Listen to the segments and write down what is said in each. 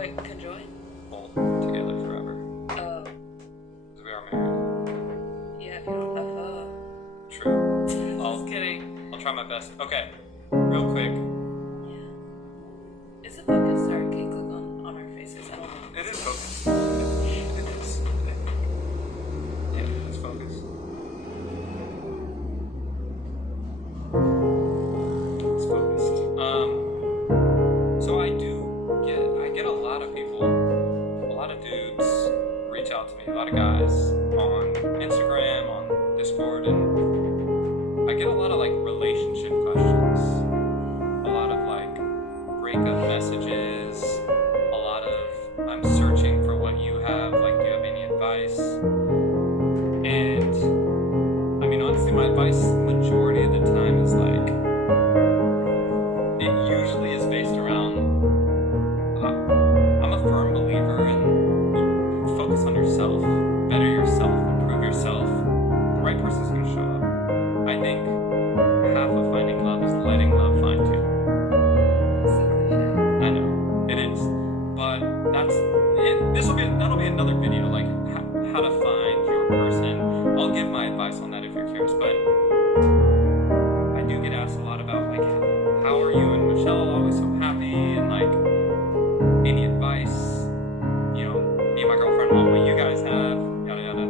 Wait, conjoined? Well, together forever. Oh. Because we are married. Yeah, if you don't True. Just kidding. I'll try my best. Okay, real quick. Yeah. Is it focused? Sorry, can you click on our faces? I don't know. It is focused. It is. Yeah, it's focused. It's focused. So I get a lot of people, a lot of dudes reach out to me, a lot of guys on Instagram, on Discord, and I get a lot of like relationship questions, a lot of like breakup messages, a lot of I'm searching for what you have, like do you have any advice? And I mean honestly my advice majority of the time is like, it usually is based around, I'm a firm believer in focus on yourself, better yourself, improve yourself, the right person's going to show up. I think half of finding love is letting love find you. I know, it is. But that'll be another video, like how to find your person. I'll give my advice on that if you're curious, but I do get asked a lot about like, how are you and Michelle always so happy, and like, any advice, you know, me and my girlfriend want what you guys have, yada yada.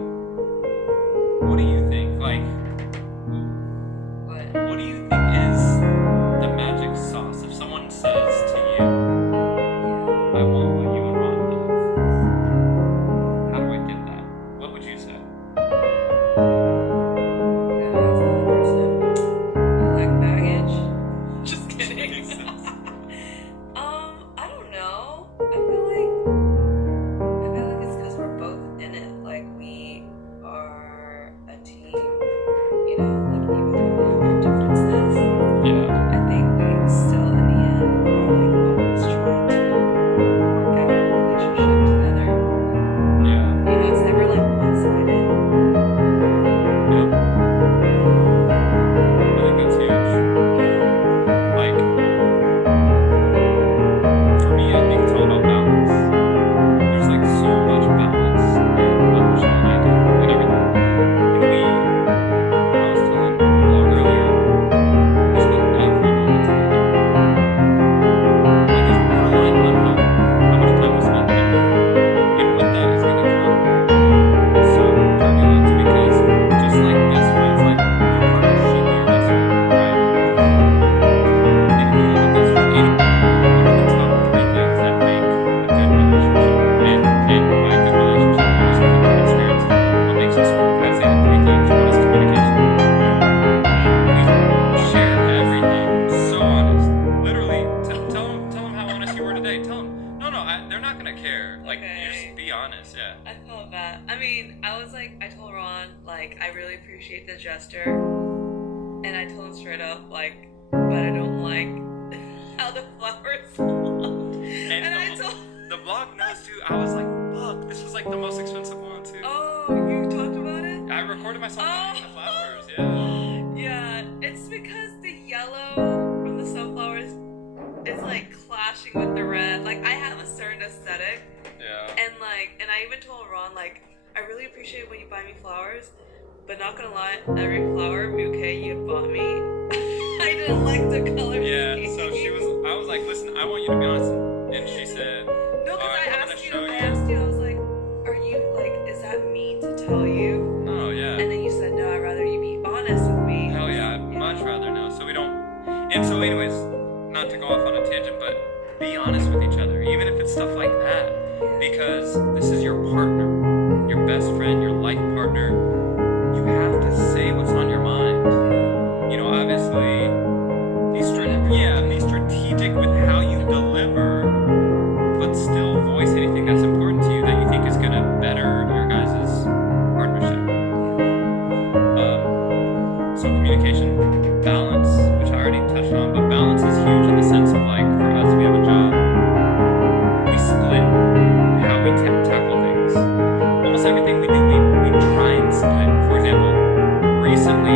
What do you think? Like, what do you think is the magic sauce? If someone says to you, I want what you and Ron have, how do I get that? What would you say? Just kidding. I don't know. I feel like it's because we're both in it. Like we are a team, you know, like even though we have differences. Yeah. I think we still in the end are like always trying to work out a relationship together. Yeah. You know, it's never like one-sided. Yep. I think that's huge. Like, for me, I think it's all about balance. There's like so much balance in what Michelle and I do, and everything. And I was telling the vlog earlier, we spend every moment together. Like, it's borderline unhealthy how much time we spend together. And with that is gonna come some turbulence, because just like best friends, like your partner should be your best friend, right? And if you look at this, what are the top 3 things that make a good relationship? And by a good relationship, I'm just speaking from experience. What makes us work? I'd say the 3 things. One is communication. We share everything. So honest. Literally, tell them how honest you were today. Tell them. No, they're not gonna care. Like, you Okay. just be honest. Yeah. I felt bad. I mean, I told Ron, like, I really appreciate the gesture. And I told him straight up, like, but I don't like how the flowers look. And I told... The vlog knows too. I was like, look, this was like the most expensive one too. Oh, you talked about it? I recorded myself putting the flowers, Yeah, it's because the yellow from the sunflowers is like clashing with the red. Like, I have a certain aesthetic. Yeah. And I even told Ron, like, I really appreciate when you buy me flowers, but not gonna lie, every flower bouquet you bought me, I didn't like the color Yeah, scheme. so I was like, listen, I want you to be honest. And she said, No, because alright, I I'm gonna asked show you, you. I was like, are you, like, is that mean to tell you? Oh, yeah. And then you said, no, I'd rather you be honest with me. Hell yeah, I'd much rather know. So we don't. And so, anyways, not to go off on a tangent, but be honest with each other, even if it's stuff like that. Because this is your partner, your best friend, your life partner. You have to say what's on your mind. You know, obviously, be strategic with how you deliver, but still voice anything that's important to you that you think is going to better your guys' partnership. So communication, balance, which I already touched on, but balance is huge in the sense of like, for us, we have a job, we split how we tackle things. Almost everything we do, we try and split. For example, recently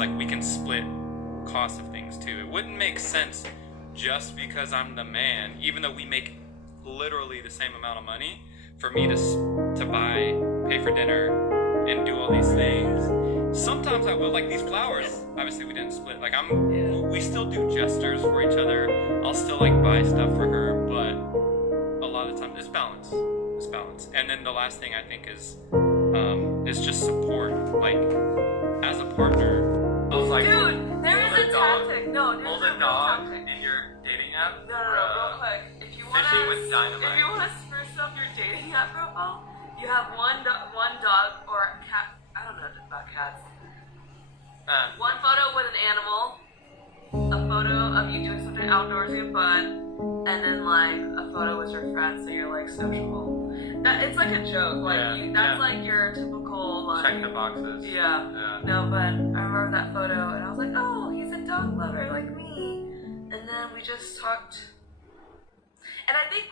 like we can split costs of things too. It wouldn't make sense just because I'm the man, even though we make literally the same amount of money, for me to pay for dinner and do all these things. Sometimes I would, like these flowers. Obviously, we didn't split. Like we still do gestures for each other. I'll still like buy stuff for her, but a lot of the time it's balance. It's balance. And then the last thing I think is just support. Like as a partner, I was like, dude, there is a tactic. No, there's hold a a dog tactic. in your dating app. No, real quick. If you want Fishing with dynamite. if you want to spruce up your dating app profile, you have one dog or a cat. I don't know about cats. One photo with an animal, a photo of you doing something outdoorsy and fun, and then like a photo with your friends, so you're like sociable. That it's like a joke. Like that's like your typical like check the boxes. Yeah. No, but I remember that photo, and I was like, oh, he's a dog lover like me. And then we just talked, and I think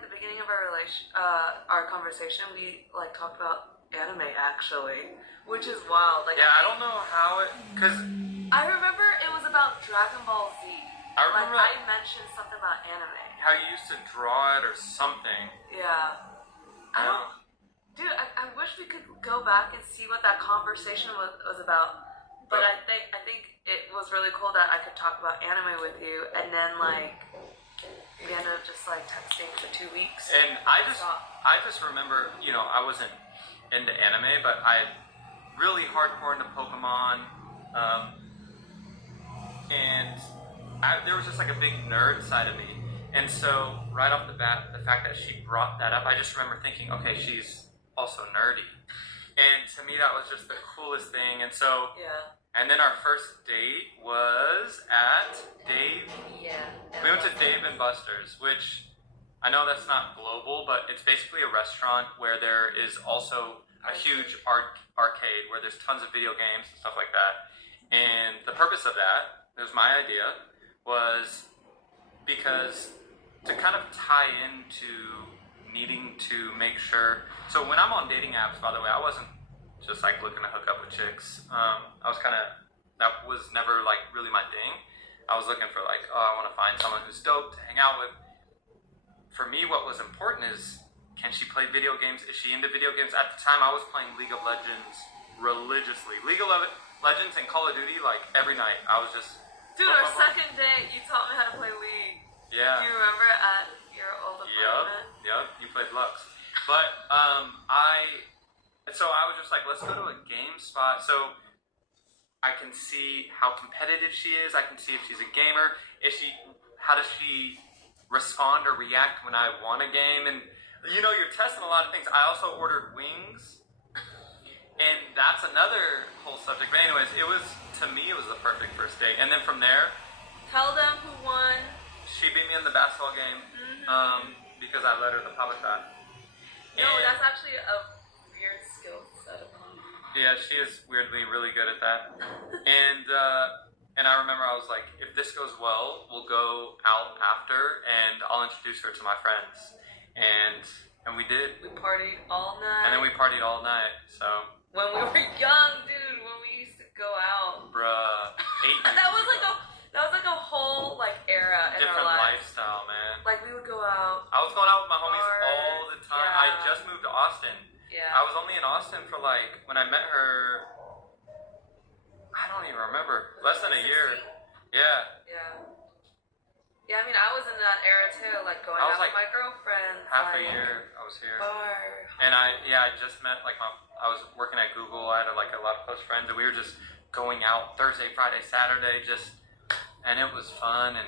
the beginning of our conversation, we like talked about anime actually, which is wild. Like I don't know how because I remember it was about Dragon Ball Z. I remember I mentioned something about anime. How you used to draw it or something. Yeah. Dude, I wish we could go back and see what that conversation was about. But I think it was really cool that I could talk about anime with you, and then like we ended up just like texting for 2 weeks. And I just remember, I wasn't into anime, but I really hardcore into Pokemon, and there was just like a big nerd side of me. And so right off the bat, the fact that she brought that up, I just remember thinking, okay, she's also nerdy. And to me, that was just the coolest thing. And so, and then our first date was at Dave. Yeah. We went to Dave and Buster's, which I know that's not global, but it's basically a restaurant where there is also a huge arcade where there's tons of video games and stuff like that. And the purpose of that, it was my idea, was because to kind of tie into needing to make sure. So when I'm on dating apps, by the way, I wasn't just like looking to hook up with chicks. That was never like really my thing. I was looking for like, I want to find someone who's dope to hang out with. For me, what was important is, can she play video games? Is she into video games? At the time, I was playing League of Legends religiously. League of Legends and Call of Duty like every night. I was just... Dude, our second date, you taught me how to play League. Yeah. Do you remember at your old apartment? Yep. You played Lux. But so I was just like, let's go to a game spot so I can see how competitive she is. I can see if she's a gamer. How does she respond or react when I won a game? And you're testing a lot of things. I also ordered wings, and that's another whole subject. But anyways, to me it was the perfect first date. And then from there, tell them who won. She beat me in the basketball game because I let her the papa shot. No, that's actually a weird skill set. Yeah, she is weirdly really good at that. And I remember I was like, if this goes well, we'll go out after and I'll introduce her to my friends. And we did. We partied all night. And then we partied all night. So when we were young, dude, when we used to go out. Bruh. that was like a whole like era in our different lives. lifestyle, man. Like we would go out. I was going out with my homies all the time. Yeah. I just moved to Austin. Yeah. I was only in Austin for like, when I met her, I don't even remember. Less than a year. Yeah. Yeah, I mean, I was in that era too, like going out like with my girlfriend. Half a year I was here. Bar. And I just met like I was working at Google. I had like a lot of close friends, and we were just going out Thursday, Friday, Saturday, and it was fun.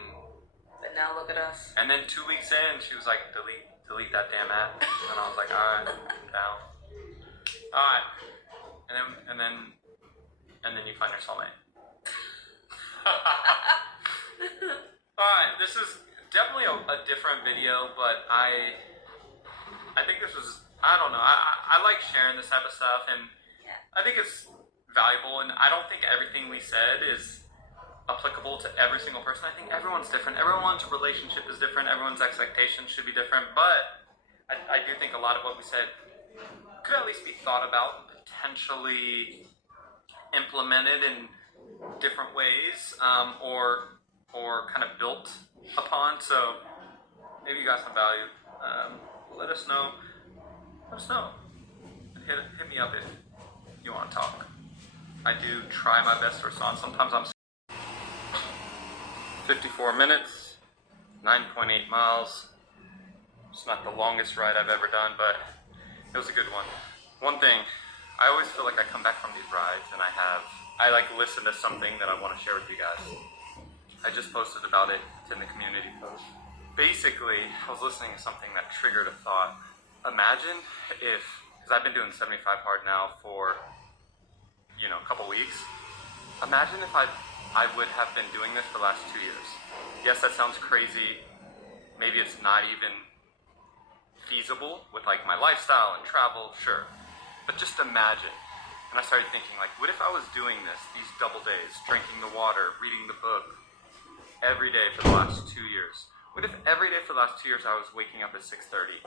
But now look at us. And then 2 weeks in, she was like, delete that damn app. And I was like, all right, I'm down. All right. And then you find your soulmate. Alright, this is definitely a different video, but I think this was, I don't know, I like sharing this type of stuff, and I think it's valuable, and I don't think everything we said is applicable to every single person. I think everyone's different. Everyone's relationship is different. Everyone's expectations should be different, but I do think a lot of what we said could at least be thought about, potentially implemented in different ways, or kind of built upon. So maybe you got some value. Let us know. Let us know. Hit me up if you want to talk. I do try my best to respond. Sometimes I'm 54 minutes, 9.8 miles. It's not the longest ride I've ever done, but it was a good one. One thing, I always feel like I come back from these rides and I like listen to something that I want to share with you guys. I just posted about it. It's in the community post. Basically, I was listening to something that triggered a thought. Imagine if, because I've been doing 75 hard now for, a couple weeks. Imagine if I would have been doing this for the last 2 years. Yes, that sounds crazy. Maybe it's not even feasible with like my lifestyle and travel, sure. But just imagine. And I started thinking, like, what if I was doing this, these double days, drinking the water, reading the book, every day for the last 2 years? What if every day for the last 2 years I was waking up at 6:30?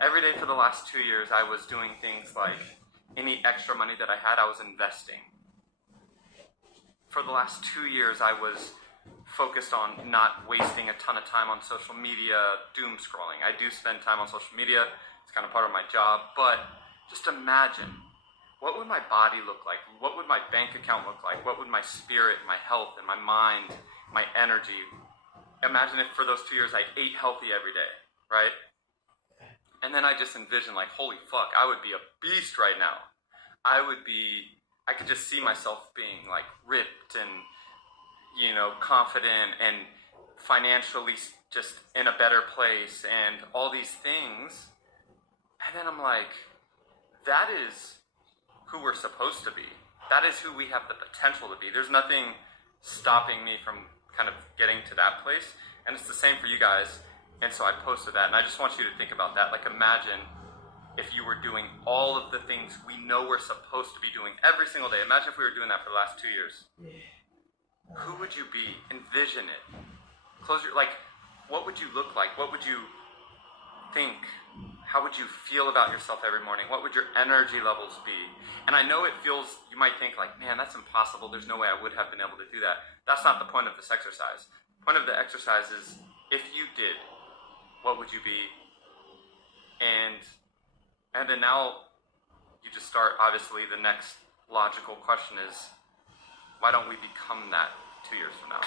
Every day for the last 2 years I was doing things like any extra money that I had, I was investing. For the last 2 years I was focused on not wasting a ton of time on social media, doom scrolling. I do spend time on social media, it's kind of part of my job, but just imagine, what would my body look like? What would my bank account look like? What would my spirit, my health, and my mind, my energy? Imagine if for those 2 years I ate healthy every day, right? And then I just envisioned, like, holy fuck, I would be a beast right now. I could just see myself being like ripped and, confident and financially just in a better place and all these things. And then I'm like, that is who we're supposed to be. That is who we have the potential to be. There's nothing stopping me from kind of getting to that place. And it's the same for you guys. And so I posted that. And I just want you to think about that. Like, imagine if you were doing all of the things we know we're supposed to be doing every single day. Imagine if we were doing that for the last 2 years. Who would you be? Envision it. What would you look like? What would you think? How would you feel about yourself every morning? What would your energy levels be? And I know you might think like, man, that's impossible. There's no way I would have been able to do that. That's not the point of this exercise. The point of the exercise is, if you did, what would you be? And then now you just start, obviously, the next logical question is, why don't we become that 2 years from now?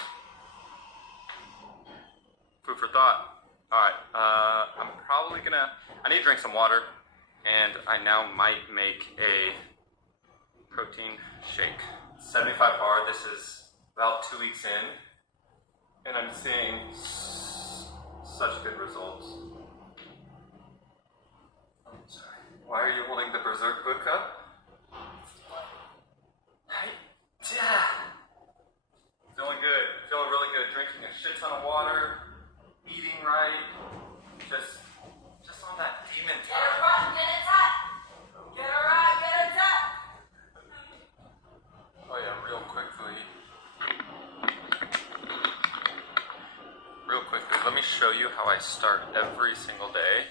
Food for thought. All right, I'm probably I need to drink some water, and I now might make a protein shake. 75 hard, this is about 2 weeks in, and I'm seeing such good results. I'm sorry. Why are you holding the Berserk vodka? Feeling good, feeling really good. Drinking a shit ton of water, eating right, just on that demon time. Get it right, get it tight. Get it right, get it tight. Oh yeah, real quickly, let me show you how I start every single day.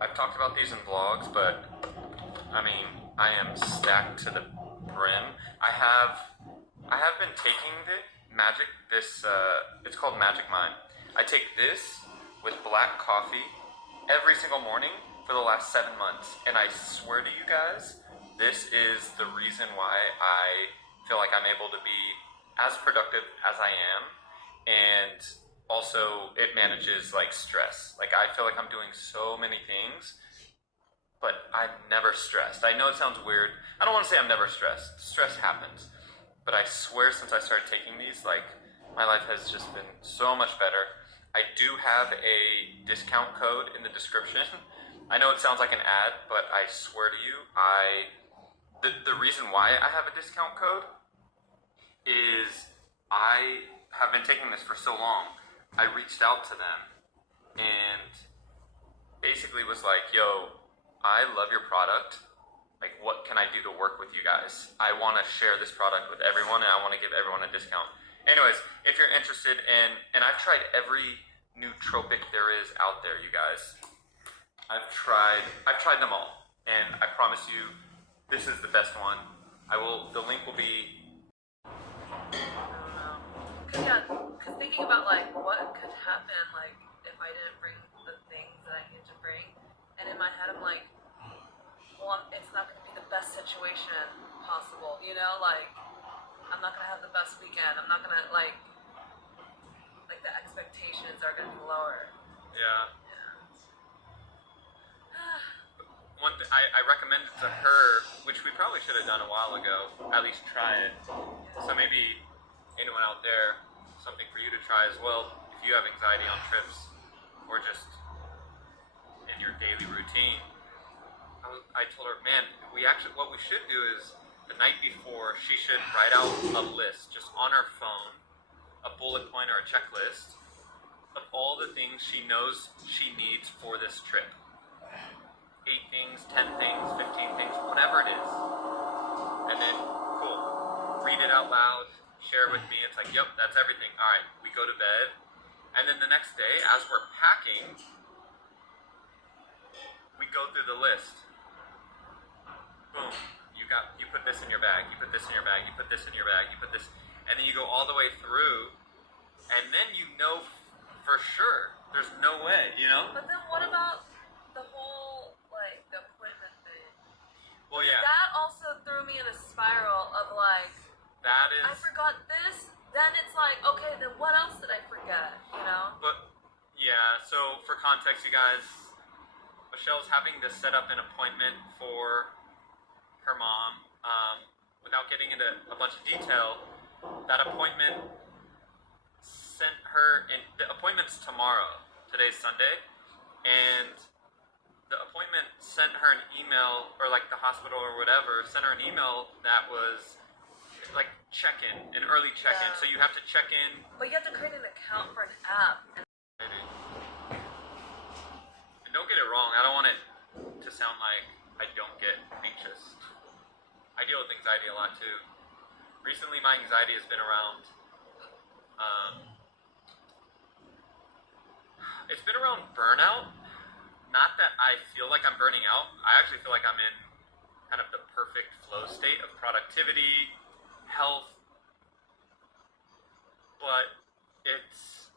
I've talked about these in vlogs, but I am stacked to the brim. I have been taking it's called Magic Mind. I take this with black coffee every single morning for the last 7 months, and I swear to you guys, this is the reason why I feel like I'm able to be as productive as I am, and also it manages like stress. Like, I feel like I'm doing so many things, but I'm never stressed. I know it sounds weird. I don't want to say I'm never stressed. Stress happens. But I swear, since I started taking these, like, my life has just been so much better. I do have a discount code in the description. I know it sounds like an ad, but I swear to you, the reason why I have a discount code is I have been taking this for so long. I reached out to them and basically was like, yo, I love your product. Like, what can I do to work with you guys? I want to share this product with everyone, and I want to give everyone a discount. Anyways, if you're interested and I've tried every nootropic there is out there, you guys. I've tried them all. and I promise you, this is the best one. The link will be. I don't know. Cause thinking about like what could happen like if I didn't bring the things that I need to bring, and in my head I'm like, well, it's not gonna be the best situation possible, you know? Like, I'm not gonna have the best weekend. I'm not gonna like the expectations are gonna be lower. Yeah. One thing I recommended to her, which we probably should have done a while ago, at least try it. So maybe anyone out there, something for you to try as well, if you have anxiety on trips or just in your daily routine. I told her, man, what we should do is the night before, she should write out a list just on her phone, a bullet point or a checklist of all the things she knows she needs for this trip. 8 things, 10 things, 15 things, whatever it is. And then, cool, read it out loud, share it with me. It's like, yep, that's everything. All right, we go to bed. And then the next day, as we're packing, we go through the list. Boom, you put this in your bag, you put this in your bag, you put this in your bag, you put this, and then you go all the way through, and then you know for sure, there's no way, you know? But then what about the whole the appointment thing? Well, yeah. That also threw me in a spiral of like, that is. I forgot this. Then it's like, okay, then what else did I forget? You know? But yeah. So for context, you guys, Michelle's having to set up an appointment for her mom. Without getting into a bunch of detail, that appointment sent her. The appointment's tomorrow. Today's Sunday, and the appointment sent her an email, or like the hospital or whatever, sent her an email that was like check-in, an early check-in. Yeah. So you have to check in. But you have to create an account for an app. And don't get it wrong, I don't want it to sound like I don't get anxious. I deal with anxiety a lot too. Recently my anxiety has been around, it's been around burnout. Not that I feel like I'm burning out. I actually feel like I'm in kind of the perfect flow state of productivity, health, but it's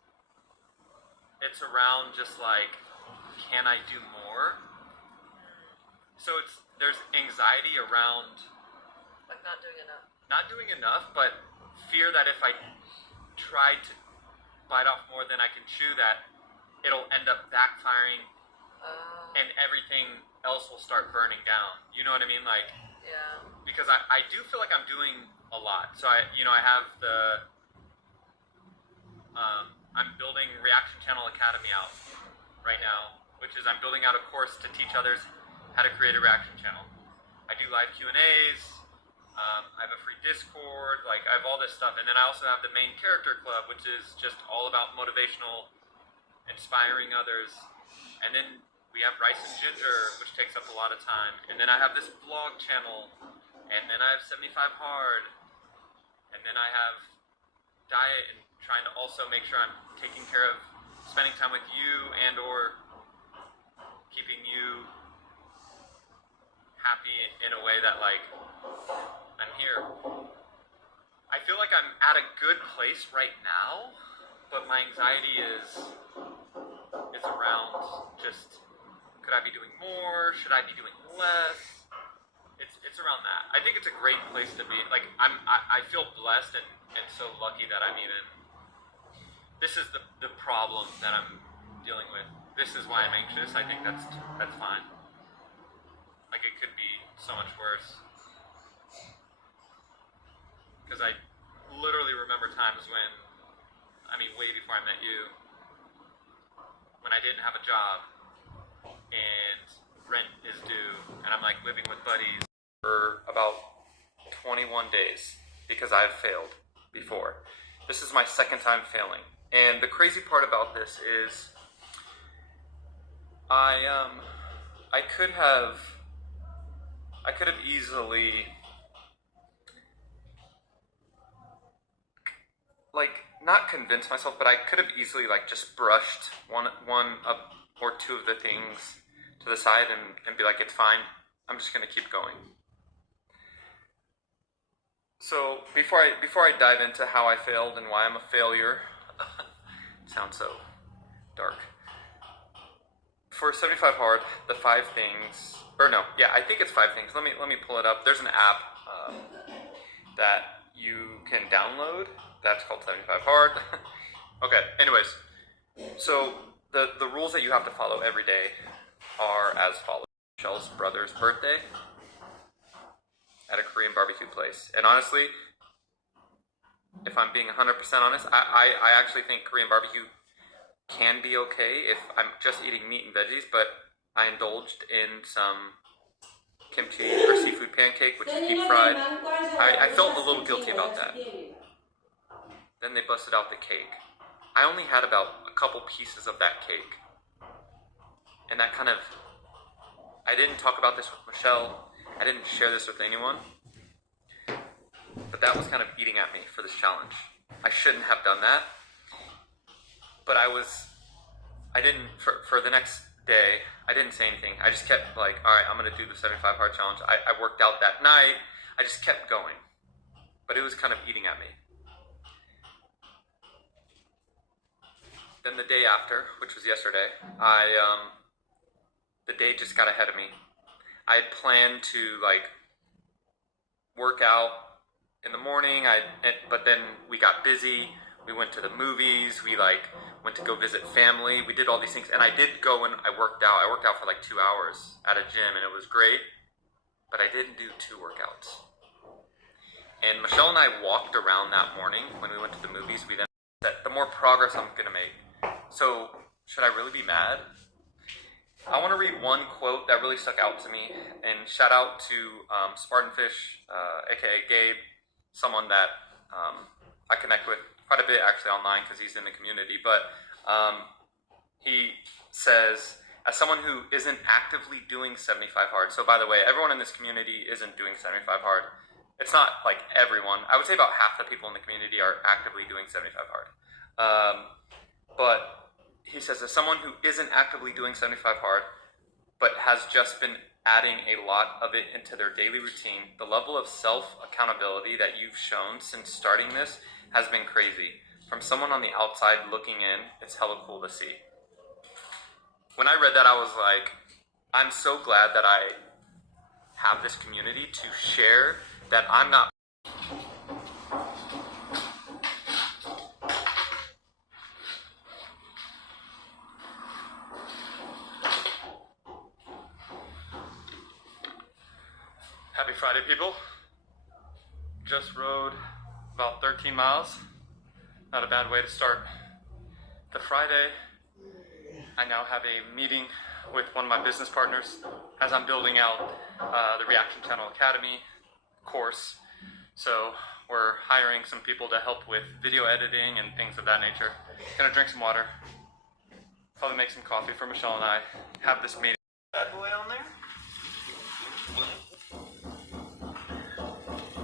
around just like, can I do more? So there's anxiety around Like not doing enough. not doing enough, but fear that if I try to bite off more than I can chew, that it'll end up backfiring and everything else will start burning down. You know what I mean? Like, yeah. because I do feel like I'm doing a lot. So I have I'm building Reaction Channel Academy out right now, which is I'm building out a course to teach others how to create a reaction channel. I do live Q&As. I have a free Discord. Like, I have all this stuff. And then I also have the main character club, which is just all about motivational, inspiring others. And then we have Rice and Ginger, which takes up a lot of time. And then I have this vlog channel. And then I have 75 Hard. And then I have diet and trying to also make sure I'm taking care of spending time with you and or keeping you happy in a way that, like, I'm here. I feel like I'm at a good place right now, but my anxiety is around just, could I be doing more? Should I be doing less? It's around that. I think it's a great place to be. Like, I feel blessed and so lucky that I'm even, this is the problem that I'm dealing with. This is why I'm anxious. I think that's fine. Like, it could be so much worse. Because I literally remember times when, way before I met you, when I didn't have a job and rent is due, and I'm like living with buddies for about 21 days because I've failed before. This is my second time failing. And the crazy part about this is I could have easily, like, not convinced myself, but I could have easily, like, just brushed one up or two of the things to the side and be like, it's fine, I'm just gonna keep going. So before I dive into how I failed and why I'm a failure, sounds so dark. For 75 hard, the 5 things, or no, yeah, I think it's 5 things. Let me pull it up. There's an app that you can download. That's called 75 hard. Okay. Anyways, so the rules that you have to follow every day are as follows. Michelle's brother's birthday at a Korean barbecue place, and honestly, if I'm being 100% honest, I actually think Korean barbecue can be okay if I'm just eating meat and veggies, but I indulged in some kimchi or seafood pancake, which is deep fried. I felt a little guilty about that. Then they busted out the cake. I only had about a couple pieces of that cake. And that kind of, I didn't talk about this with Michelle. I didn't share this with anyone. But that was kind of eating at me for this challenge. I shouldn't have done that. But for the next day, I didn't say anything. I just kept like, all right, I'm going to do the 75 hard challenge. I worked out that night. I just kept going. But it was kind of eating at me. Then the day after, which was yesterday, the day just got ahead of me. I had planned to like work out in the morning, but then we got busy. We went to the movies. We went to go visit family. We did all these things, and I did go and I worked out. I worked out for like 2 hours at a gym, and it was great. But I didn't do 2 workouts. And Michelle and I walked around that morning when we went to the movies. We then said, the more progress I'm gonna make. So should I really be mad? I want to read one quote that really stuck out to me, and shout out to Spartanfish, aka Gabe, someone that I connect with quite a bit actually online because he's in the community. But he says, as someone who isn't actively doing 75 hard, so by the way, everyone in this community isn't doing 75 hard. It's not like everyone. I would say about half the people in the community are actively doing 75 hard. But he says, as someone who isn't actively doing 75 hard, but has just been adding a lot of it into their daily routine, the level of self-accountability that you've shown since starting this has been crazy. From someone on the outside looking in, it's hella cool to see. When I read that, I was like, I'm so glad that I have this community to share that I'm not. Happy Friday, people. Just rode about 13 miles. Not a bad way to start the Friday. I now have a meeting with one of my business partners as I'm building out the Reaction Channel Academy course. So we're hiring some people to help with video editing and things of that nature. Gonna drink some water. Probably make some coffee for Michelle and I. Have this meeting. Bad boy on there.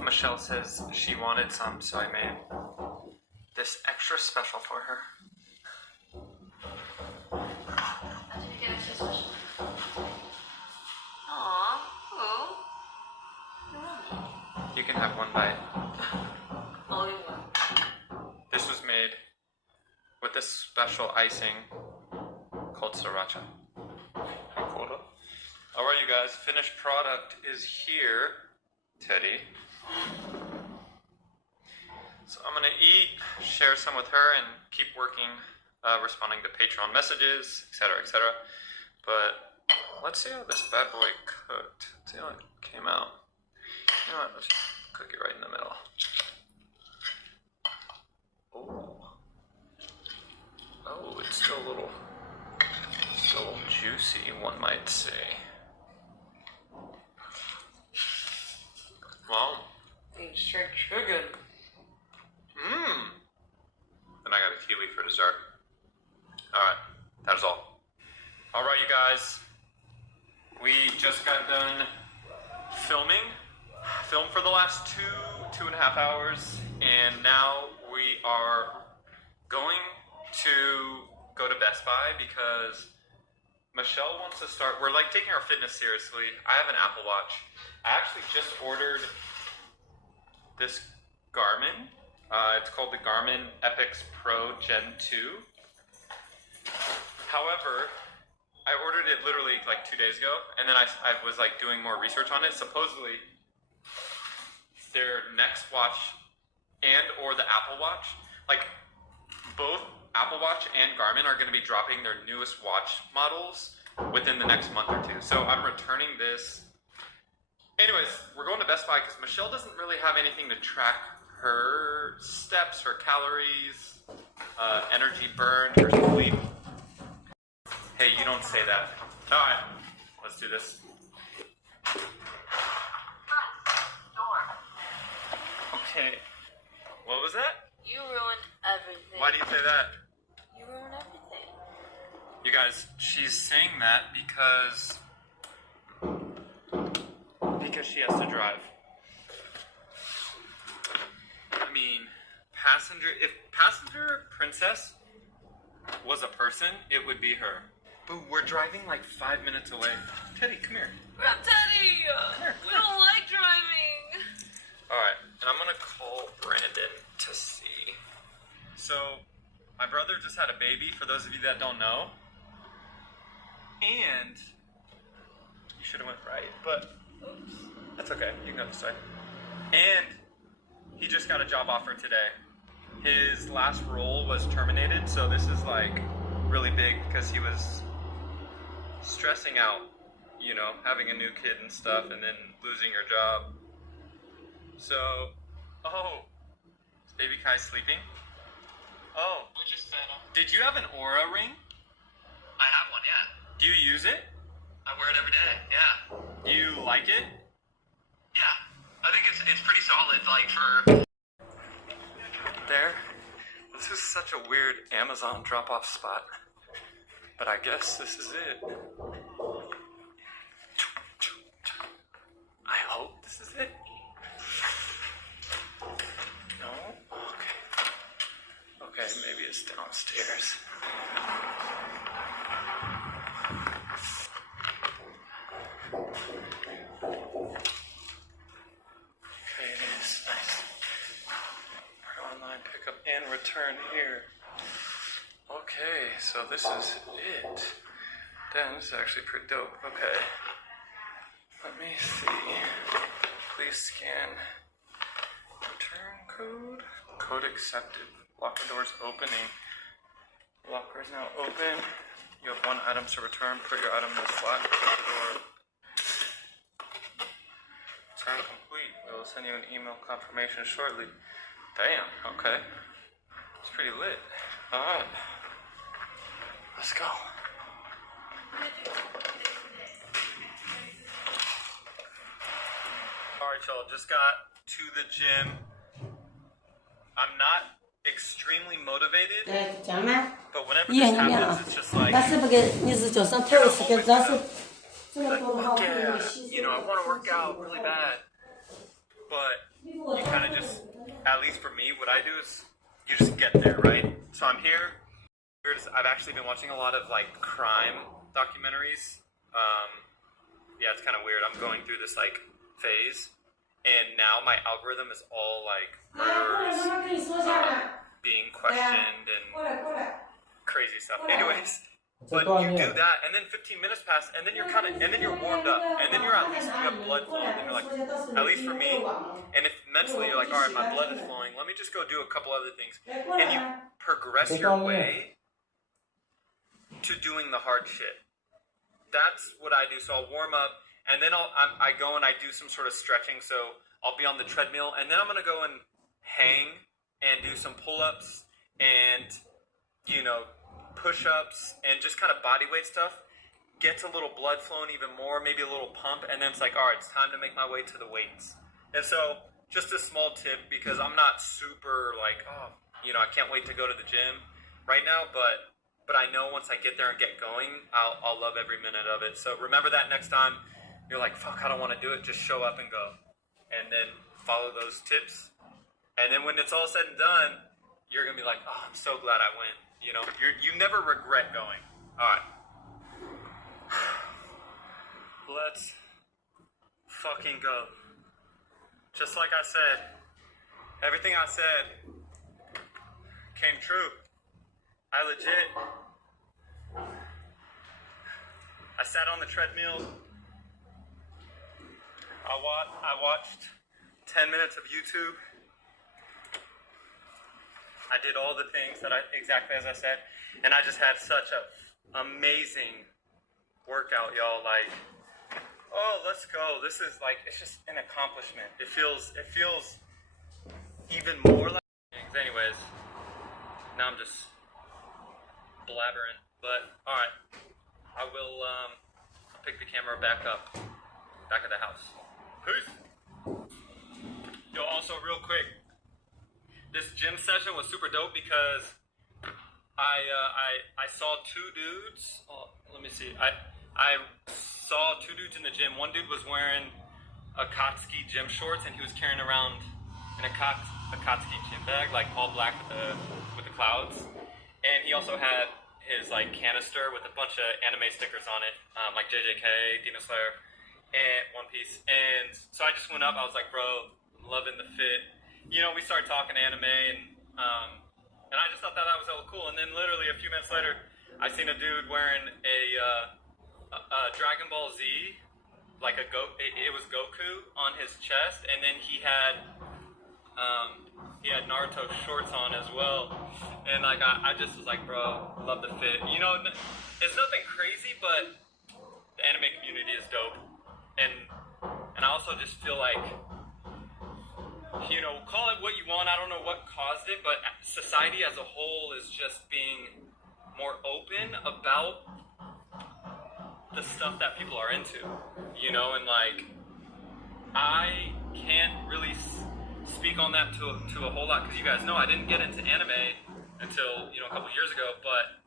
Michelle says she wanted some, so I made this extra special for her. How did you get extra special? Aww, oh. You can have one bite. Only one. This was made with this special icing called sriracha. How cool. Alright, you guys, finished product is here. Teddy. So I'm gonna eat, share some with her, and keep working, responding to Patreon messages, etc., etc. But let's see how this bad boy cooked. Let's see how it came out. You know what? Let's just cook it right in the middle. Oh, it's still a little juicy, one might say. Well. Eat straight sugar. Then I got a kiwi for dessert. Alright, that is all. Alright, you guys. We just got done filming. Filmed for the last 2.5 hours. And now we are going to go to Best Buy because Michelle wants to start. We're like taking our fitness seriously. I have an Apple Watch. I actually just ordered this Garmin. It's called the Garmin Epix Pro Gen 2. However, I ordered it literally like 2 days ago, and then I was like doing more research on it. Supposedly, their next watch and or the Apple Watch, like both Apple Watch and Garmin are going to be dropping their newest watch models within the next month or two. So I'm returning this. Anyways, we're going to Best Buy because Michelle doesn't really have anything to track her steps, her calories, energy burned, her sleep. Hey, you don't say that. All right, let's do this. Okay. What was that? You ruined everything. Why do you say that? You ruined everything. You guys, she's saying that because she has to drive. I mean, if passenger princess was a person, it would be her. But we're driving like 5 minutes away. Teddy, come here. Grab Teddy! We don't like driving. Alright, and I'm gonna call Brandon to see. So, my brother just had a baby, for those of you that don't know. And you should have went right, but that's okay. You can go this way. And he just got a job offer today. His last role was terminated, so this is like really big because he was stressing out, you know, having a new kid and stuff, and then losing your job. So, is Baby Kai sleeping? Oh, We just fed him. did you have an Aura ring? I have one, yeah. Do you use it? I wear it every day, yeah. Do you like it? Yeah. I think it's pretty solid, like, for... There. This is such a weird Amazon drop-off spot. But I guess this is it. I hope this is it. No? Okay. Okay, maybe it's downstairs. Okay, it is. Nice. Online pickup and return here. Okay, so this is it. Damn, this is actually pretty dope. Okay. Let me see. Please scan return code. Code accepted. Locker doors opening. Locker is now open. You have one item to return. Put your item in the slot. Close the door. Return complete. We will send you an email confirmation shortly. Damn, okay. It's pretty lit. Alright. Let's go. Alright, y'all. Just got to the gym. I'm not extremely motivated, 对，讲吗？ but whenever 一 this 样一样 happens, 啊 it's just like, 但是不给你是就上头是给，只要是这么多的话，我 yeah, 会吸 you know, I want to work out really bad. But you kind of just, at least for me, what I do is you just get there, right? So I'm here. I've actually been watching a lot of like crime documentaries. Yeah, it's kind of weird. I'm going through this like phase, and now my algorithm is all like murderers being questioned and crazy stuff. Anyways, but you do that, and then 15 minutes pass, and then you're warmed up, and then you're at least, you have blood flowing, and you're like, at least for me, and if mentally you're like, all right, my blood is flowing, let me just go do a couple other things, and you progress your way to doing the hard shit. That's what I do. So I'll warm up, and then I go and I do some sort of stretching. So I'll be on the treadmill, and then I'm gonna go and hang and do some pull-ups and, you know, push-ups and just kind of body weight stuff. Gets a little blood flowing even more, maybe a little pump, and then it's like, all right, it's time to make my way to the weights. And so just a small tip, because I'm not super like, oh, you know, I can't wait to go to the gym right now, but I know once I get there and get going, I'll love every minute of it. So remember that next time you're like, fuck, I don't want to do it. Just show up and go. And then follow those tips. And then when it's all said and done, you're going to be like, oh, I'm so glad I went. You know, you never regret going. All right. let's fucking go. Just like I said, everything I said came true. I sat on the treadmill. I watched 10 minutes of YouTube. I did all the things that exactly as I said, and I just had such a amazing workout, y'all. Like, oh, let's go. This is like, it's just an accomplishment. It feels even more like things. Anyways, now I'm just blabbering, but all right. I will pick the camera back at the house. Peace. Yo, also real quick, this gym session was super dope because I saw two dudes. Oh, let me see. I saw two dudes in the gym. One dude was wearing Akatsuki gym shorts, and he was carrying around an Akatsuki gym bag, like all black with the clouds. And he also had his like canister with a bunch of anime stickers on it, like JJK, Demon Slayer, and One Piece. And so I just went up. I was like, bro, I'm loving the fit. You know, we started talking anime, and I just thought that was hella cool. And then literally a few minutes later, I seen a dude wearing a Dragon Ball Z, like it was Goku on his chest, and then he had Naruto shorts on as well. And like I just was like, bro, love the fit. You know, it's nothing crazy, but the anime community is dope. And I also just feel like, you know, call it what you want. I don't know what caused it, but society as a whole is just being more open about the stuff that people are into, you know. And like, I can't really speak on that to a whole lot, because you guys know I didn't get into anime until, you know, a couple years ago. But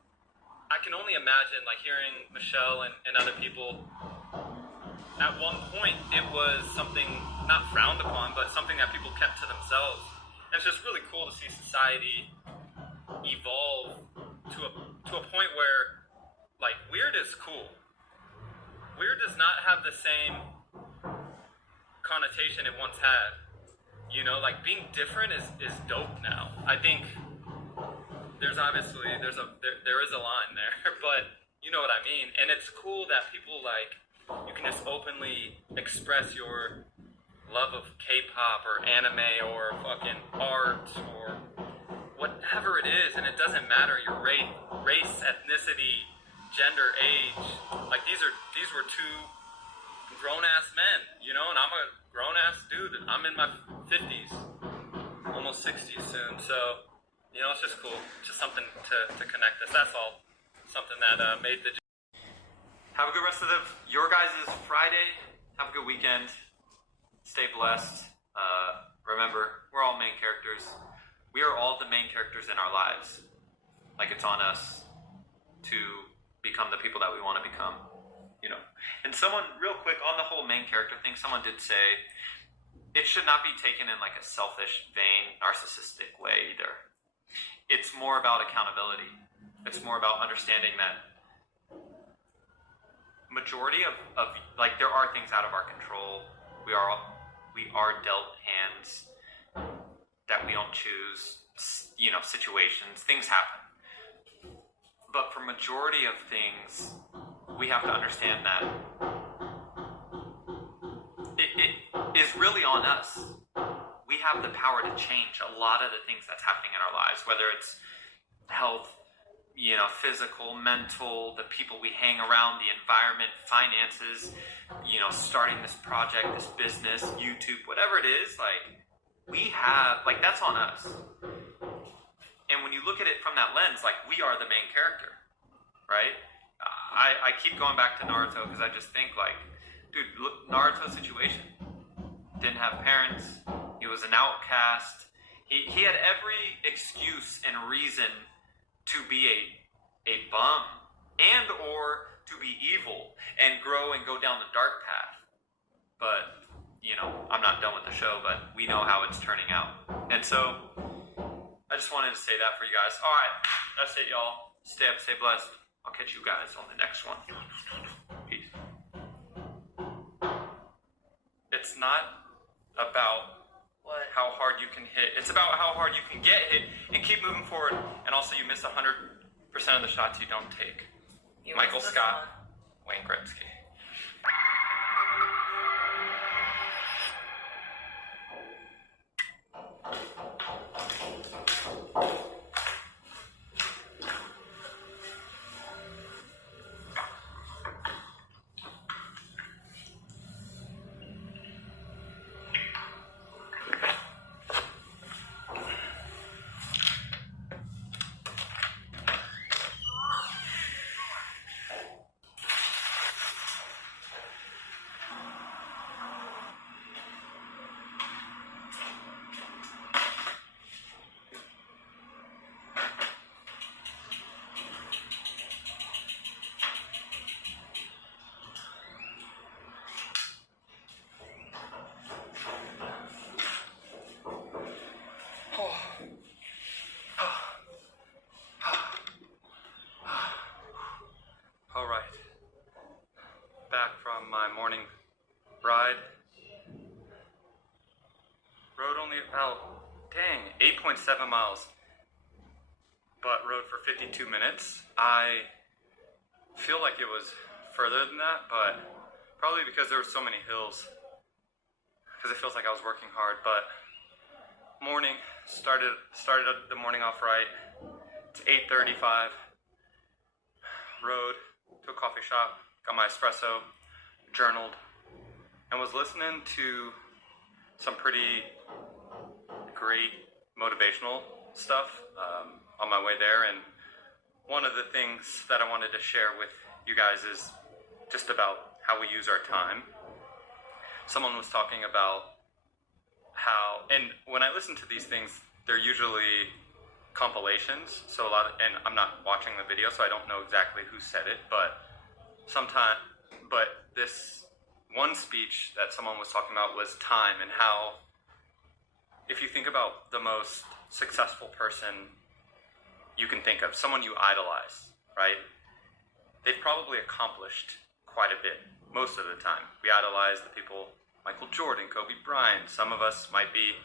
I can only imagine, like, hearing Michelle and other people. At one point, it was something not frowned upon, but something that people kept to themselves. And it's just really cool to see society evolve to a point where, like, weird is cool. Weird does not have the same connotation it once had. You know, like, being different is dope now. I think there's obviously there is a line there, but you know what I mean. And it's cool that people, like, you can just openly express your love of K-pop or anime or fucking art or whatever it is, and it doesn't matter your race, ethnicity, gender, age. Like, these were two grown-ass men, you know, and I'm a grown-ass dude. I'm in my 50s, almost 60s soon, so, you know, it's just cool. Just something to connect us, that's all. Something that made the... Have a good rest of your guys' Friday. Have a good weekend. Stay blessed. Remember, we're all main characters. We are all the main characters in our lives. Like, it's on us to become the people that we want to become. You know. And someone, real quick, on the whole main character thing, someone did say it should not be taken in like a selfish, vain, narcissistic way either. It's more about accountability. It's more about understanding that majority of like, there are things out of our control. We are dealt hands that we don't choose. You know, situations, things happen. But for majority of things, we have to understand that it is really on us. We have the power to change a lot of the things that's happening in our lives, whether it's health, you know, physical, mental, the people we hang around, the environment, finances, you know, starting this project, this business, YouTube, whatever it is, like, we have, like, that's on us. And when you look at it from that lens, like, we are the main character, right? I keep going back to Naruto because I just think, like, dude, look, Naruto's situation. Didn't have parents. He was an outcast. He had every excuse and reason to be a bum and or to be evil and grow and go down the dark path. But, you know, I'm not done with the show, but we know how it's turning out. And so I just wanted to say that for you guys. All right, that's it, y'all. Stay up, stay blessed. I'll catch you guys on the next one. Peace. it's not about What? how hard you can hit. It's about how hard you can get hit and keep moving forward. And also, you miss 100% of the shots you don't take. You Michael missed this Scott, one. Wayne Gretzky. All right. Back from my morning ride. Rode only about, 8.7 miles. But rode for 52 minutes. I feel like it was further than that, but probably because there were so many hills. Because it feels like I was working hard, but morning, started the morning off right. It's 8:35. Rode to a coffee shop, got my espresso, journaled, and was listening to some pretty great motivational stuff on my way there. And one of the things that I wanted to share with you guys is just about how we use our time. Someone was talking about how, and when I listen to these things, they're usually compilations, so and I'm not watching the video, so I don't know exactly who said it, but this one speech that someone was talking about was time, and how if you think about the most successful person you can think of, someone you idolize, right? They've probably accomplished quite a bit most of the time. We idolize the people, Michael Jordan, Kobe Bryant. Some of us might be,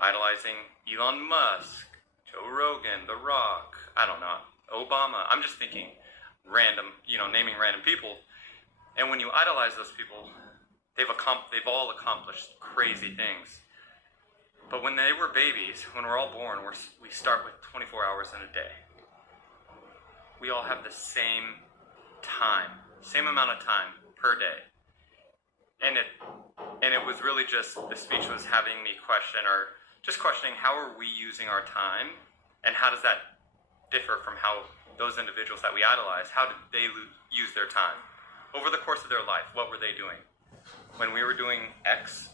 idolizing Elon Musk, Joe Rogan, The Rock, I don't know, Obama. I'm just thinking naming random people. And when you idolize those people, they've all accomplished crazy things. But when they were babies, when we're all born, we start with 24 hours in a day. We all have the same amount of time per day. And it was really just, the speech was having me questioning how are we using our time, and how does that differ from how those individuals that we idolize, how did they use their time? Over the course of their life, what were they doing? When we were doing X,